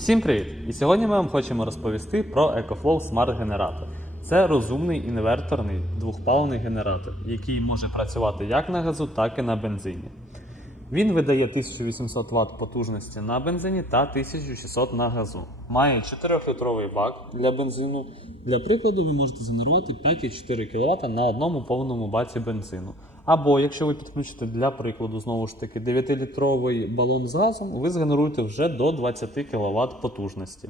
Всім привіт! І сьогодні ми вам хочемо розповісти про EcoFlow Smart Generator. Це розумний інверторний двохпаливний генератор, який може працювати як на газу, так і на бензині. Він видає 1800 Вт потужності на бензині та 1600 на газу. Має 4-літровий бак для бензину. Для прикладу, ви можете згенерувати 5,4 кВт на одному повному баці бензину. Або якщо ви підключите для прикладу знову ж таки 9-літровий балон з газом, ви згенеруєте вже до 20 кВт потужності.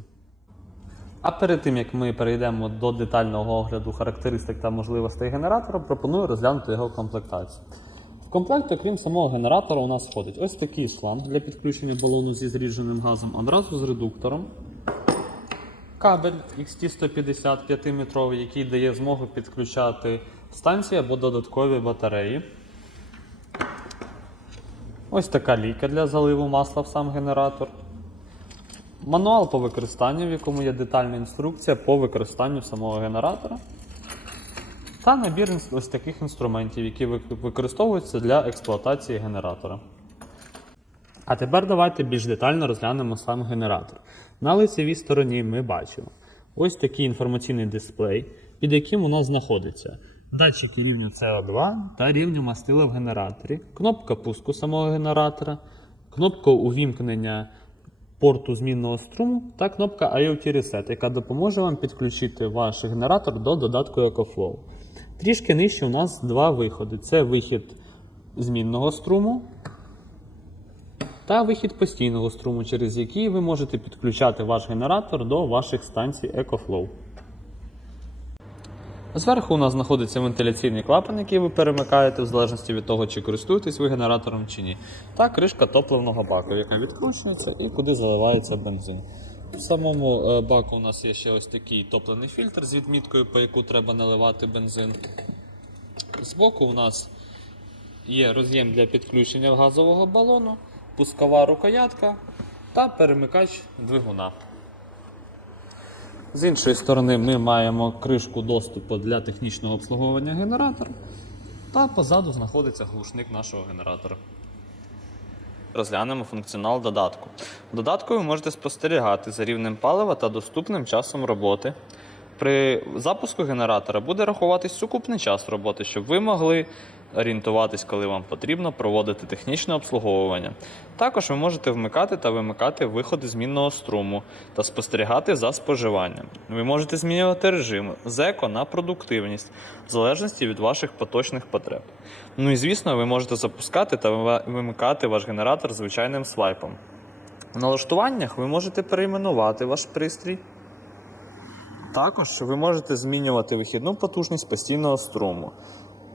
А перед тим як ми перейдемо до детального огляду характеристик та можливостей генератора, пропоную розглянути його комплектацію. В комплект, окрім самого генератора, у нас входить ось такий шланг для підключення балону зі зрідженим газом одразу з редуктором. Кабель XT150 5-метровий, який дає змогу підключати станції або додаткові батареї. Ось така лійка для заливу масла в сам генератор. Мануал по використанню, в якому є детальна інструкція по використанню самого генератора. Та набір ось таких інструментів, які використовуються для експлуатації генератора. А тепер давайте більш детально розглянемо сам генератор. На лицевій стороні ми бачимо ось такий інформаційний дисплей, під яким у нас знаходиться датчики рівню CO2 та рівню мастила в генераторі, кнопка пуску самого генератора, кнопка увімкнення порту змінного струму та кнопка IoT Reset, яка допоможе вам підключити ваш генератор до додатку EcoFlow. Трішки нижче у нас два виходи: це вихід змінного струму та вихід постійного струму, через який ви можете підключати ваш генератор до ваших станцій EcoFlow. Зверху у нас знаходиться вентиляційний клапан, який ви перемикаєте в залежності від того, чи користуєтесь ви генератором чи ні. Та кришка топливного баку, яка відкручується і куди заливається бензин. В самому е, баку у нас є ще ось такий топливний фільтр з відміткою, по яку треба наливати бензин. Збоку у нас є роз'єм для підключення газового балону, пускова рукоятка та перемикач двигуна. З іншої сторони, ми маємо кришку доступу для технічного обслуговування генератора. Та позаду знаходиться глушник нашого генератора. Розглянемо функціонал додатку. Додатку ви можете спостерігати за рівнем палива та доступним часом роботи. При запуску генератора буде рахуватись сукупний час роботи, щоб ви могли орієнтуватись, коли вам потрібно проводити технічне обслуговування. Також ви можете вмикати та вимикати виходи змінного струму та спостерігати за споживанням. Ви можете змінювати режим з еко на продуктивність в залежності від ваших поточних потреб. Ну і звісно, ви можете запускати та вимикати ваш генератор звичайним свайпом. В налаштуваннях ви можете перейменувати ваш пристрій. Також ви можете змінювати вихідну потужність постійного струму.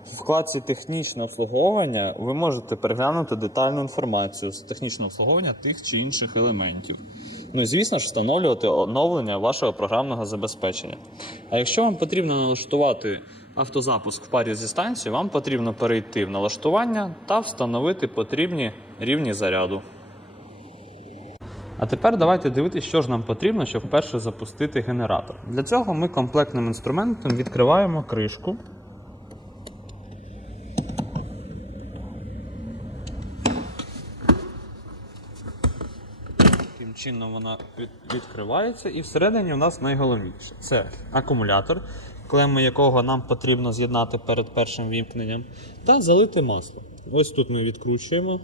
В вкладці технічне обслуговування ви можете переглянути детальну інформацію з технічного обслуговування тих чи інших елементів. Ну і звісно ж, встановлювати оновлення вашого програмного забезпечення. А якщо вам потрібно налаштувати автозапуск в парі зі станцією, вам потрібно перейти в налаштування та встановити потрібні рівні заряду. А тепер давайте дивитися, що ж нам потрібно, щоб вперше запустити генератор. Для цього ми комплектним інструментом відкриваємо кришку. Таким чином вона відкривається, і всередині у нас найголовніше це акумулятор, клеми якого нам потрібно з'єднати перед першим вімкненням, та залити масло. Ось тут ми відкручуємо.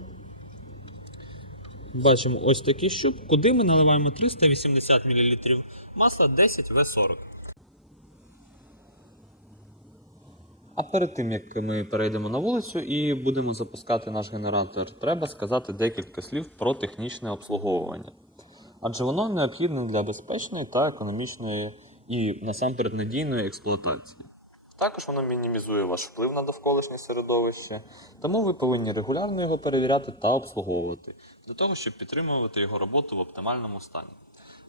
Бачимо ось такий щуп, куди ми наливаємо 380 мл масла 10 В40. А перед тим як ми перейдемо на вулицю і будемо запускати наш генератор, треба сказати декілька слів про технічне обслуговування. Адже воно необхідне для безпечної та економічної і насамперед надійної експлуатації. Також воно мінімізує ваш вплив на довколишнє середовище, тому ви повинні регулярно його перевіряти та обслуговувати для того, щоб підтримувати його роботу в оптимальному стані.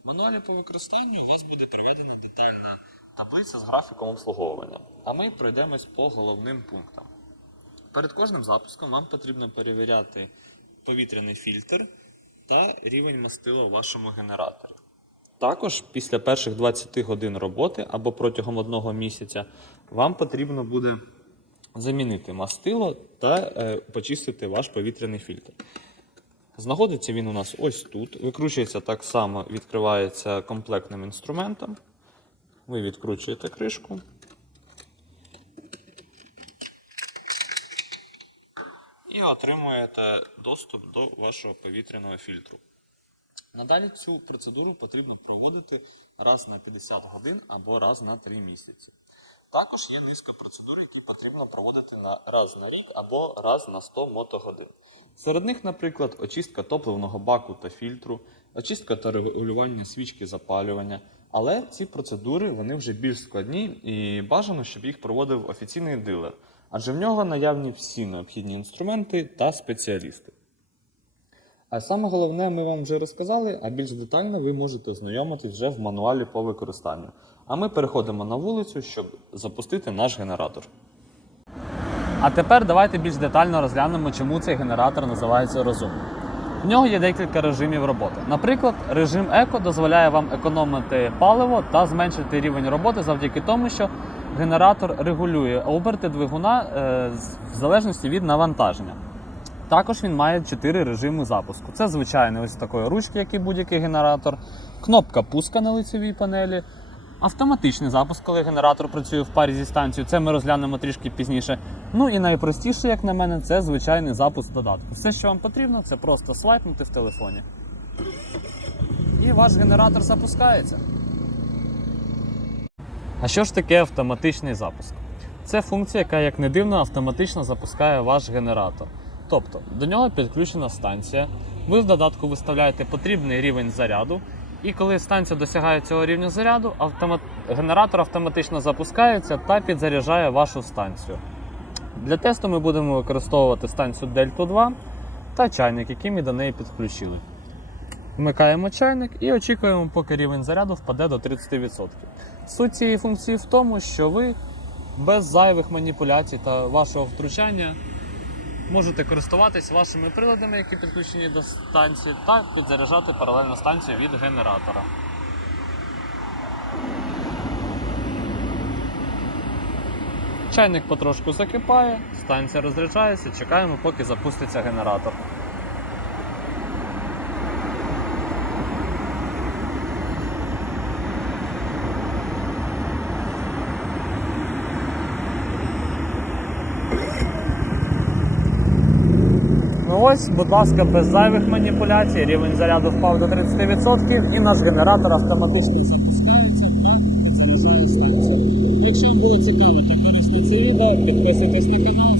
В мануалі по використанню у вас буде приведена детальна таблиця з графіком обслуговування, а ми пройдемось по головним пунктам. Перед кожним запуском вам потрібно перевіряти повітряний фільтр та рівень мастила у вашому генераторі. Також після перших 20 годин роботи або протягом одного місяця вам потрібно буде замінити мастило та е, почистити ваш повітряний фільтр. Знаходиться він у нас ось тут. Викручується так само, відкривається комплектним інструментом. Ви відкручуєте кришку. Отримуєте доступ до вашого повітряного фільтру. Надалі цю процедуру потрібно проводити раз на 50 годин або раз на 3 місяці. Також є низка процедур, які потрібно проводити на раз на рік або раз на 100 мотогодин. Серед них, наприклад, очистка топливного баку та фільтру, очистка та регулювання свічки запалювання. Але ці процедури вони вже більш складні і бажано, щоб їх проводив офіційний дилер, адже в нього наявні всі необхідні інструменти та спеціалісти. А саме головне ми вам вже розказали, а більш детально ви можете ознайомитись вже в мануалі по використанню. А ми переходимо на вулицю, щоб запустити наш генератор. А тепер давайте більш детально розглянемо, чому цей генератор називається розумним. В нього є декілька режимів роботи. Наприклад, режим еко дозволяє вам економити паливо та зменшити рівень роботи завдяки тому, що генератор регулює оберти двигуна е, в залежності від навантаження. Також він має 4 режими запуску. Це звичайний ось такої ручки, як і будь-який генератор, кнопка пуска на лицевій панелі, автоматичний запуск, коли генератор працює в парі зі станцією. Це ми розглянемо трішки пізніше. Ну і найпростіше, як на мене, це звичайний запуск додатку. Все, що вам потрібно, це просто слайпнути в телефоні. І ваш генератор запускається. А що ж таке автоматичний запуск? Це функція, яка, як не дивно, автоматично запускає ваш генератор. Тобто до нього підключена станція. Ви в додатку виставляєте потрібний рівень заряду, і коли станція досягає цього рівня заряду, автомат... генератор автоматично запускається та підзаряджає вашу станцію. Для тесту ми будемо використовувати станцію Delta 2 та чайник, який ми до неї підключили. Вмикаємо чайник і очікуємо, поки рівень заряду впаде до 30%. Суть цієї функції в тому, що ви без зайвих маніпуляцій та вашого втручання можете користуватись вашими приладами, які підключені до станції, та підзаряджати паралельно станцію від генератора. Чайник потрошку закипає, станція розряджається, чекаємо, поки запуститься генератор. Ну ось, будь ласка, без зайвих маніпуляцій, рівень заряду впав до 30% і наш генератор автоматично запускається, це станція. Якщо вам було цікаво то корисне це відео, підписуйтесь на канал,